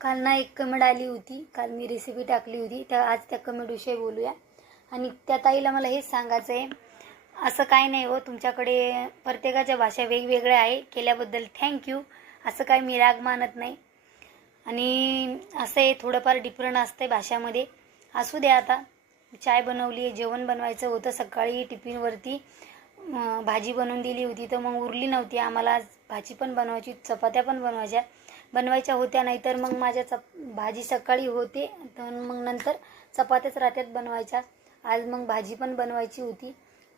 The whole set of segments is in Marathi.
काल ना एक कमेंट आली होती, काल मी रेसिपी टाकली होती, तर आज त्या कमेंटविषयी बोलूया. आणि त्या ताईला मला हेच सांगायचं आहे, असं काय नाही हो, तुमच्याकडे प्रत्येकाच्या भाषा वेगवेगळ्या आहे, केल्याबद्दल थँक्यू. असं काय मी राग मानत नाही. आणि असं आहे, थोडंफार डिफरंट असतं आहे भाषामध्ये. असू द्या. आता चाय बनवली आहे, जेवण बनवायचं होतं. सकाळी टिफिनवरती भाजी बनवून दिली होती, तर मग उरली नव्हती. आम्हाला आज भाजी पण बनवायची, चपात्या पण बनवायच्या होत्या. नाहीतर मग माझ्या भाजी सकाळी होते, तर मग नंतर चपात्याच रात्यात बनवायच्या. आज मग भाजी पण बनवायची होती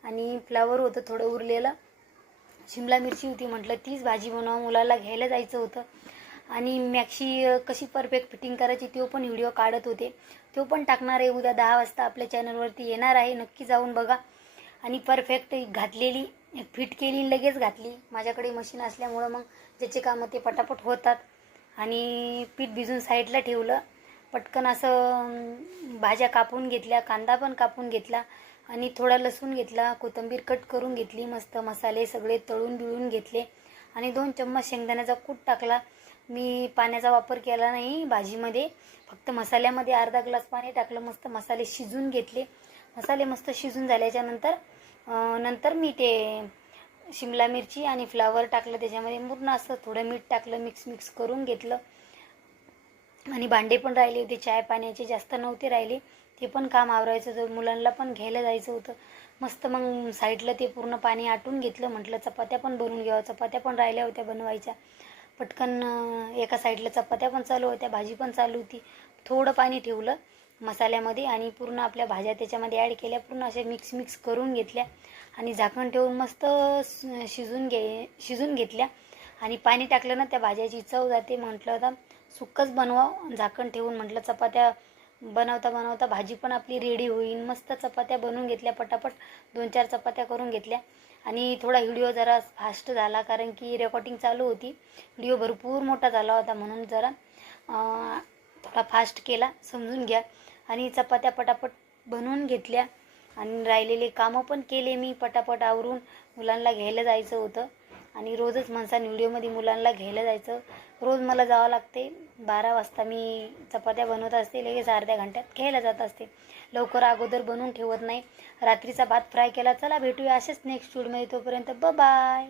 आणि फ्लावर होतं थोडं उरलेलं. शिमला मिरची होती, म्हटलं तीच भाजी बनवा, मुलाला घ्यायला जायचं होतं. आणि मॅक्सी कशी परफेक्ट फिटिंग करायची तो पण व्हिडिओ काढत होते. तो पण टाकणार आहे उद्या 10 वाजता आपल्या चॅनलवरती येणार आहे, नक्की जाऊन बघा. आणि परफेक्ट घातलेली, फिट केली, लगेच घातली. माझ्याकडे मशीन असल्यामुळं मग ज्याचे कामं ते पटापट होतात. आणि पीठ भिजून साईडला ठेवलं. पटकन असं भाज्या कापून घेतल्या, कांदा पण कापून घेतला आणि थोडा लसूण घेतला, कोथिंबीर कट करून घेतली, मस्त मसाले सगळे तळून बिळून घेतले आणि 2 चम्मच शेंगदाण्याचा कूट टाकला. मी पाण्याचा वापर केला नाही भाजीमध्ये, फक्त मसाल्यामध्ये अर्धा ग्लास पाणी टाकलं. मस्त मसाले शिजून घेतले. मसाले मस्त शिजून झाल्याच्या नंतर मी ते शिमला मिरची आणि फ्लावर टाकलं त्याच्यामध्ये. पूर्ण असं थोडं मीठ टाकलं, मिक्स करून घेतलं. आणि भांडे पण राहिले होते, चाय पाण्याचे जास्त नव्हते राहिले, ते पण काम आवरायचं होतं. मुलांना पण घ्यायला जायचं होतं. मस्त मग साईडला ते पूर्ण पाणी आटून घेतलं. म्हटलं चपात्या पण बनवून घ्यावं, चपात्या पण राहिल्या होत्या बनवायच्या. पटकन एका साईडला चपात्या पण चालू होत्या, भाजी पण चालू होती. थोडं पाणी ठेवलं मसाल्यामध्ये आणि पूर्ण आपल्या भाज्या त्याच्यामध्ये ॲड केल्या. पूर्ण अशा मिक्स करून घेतल्या आणि झाकण ठेवून मस्त शिजून घेतल्या. आणि पाणी टाकलं ना, त्या भाज्याची चव जाते. म्हटलं आता सुक्कच बनवा झाकण ठेवून. म्हटलं चपात्या बनवता भाजी पण आपली रेडी होईल. मस्त चपात्या बनवून घेतल्या पटापट. 2-4 चपात्या करून घेतल्या. आणि थोडा व्हिडिओ जरा फास्ट झाला, कारण की रेकॉर्डिंग चालू होती. व्हिडिओ भरपूर मोठा झाला होता, म्हणून जरा थोडा फास्ट केला, समजून घ्या. आणि चपात्या पटापट बनवून घेतल्या आणि राहिलेले कामं पण केले मी पटापट आवरून. मुलांना घ्यायला जायचं होतं आणि रोजच माणसाने व्हिडिओमध्ये मुलांना घ्यायला जायचं. रोज मला जावं लागते. 12 वाजता मी चपात्या बनवत असते, लगेच अर्ध्या घंट्यात घ्यायला जात असते. लवकर अगोदर बनवून ठेवत नाही. रात्रीचा भात फ्राय केला. चला भेटूया असेच नेक्स्ट व्हिडिओमध्ये, तोपर्यंत बाय.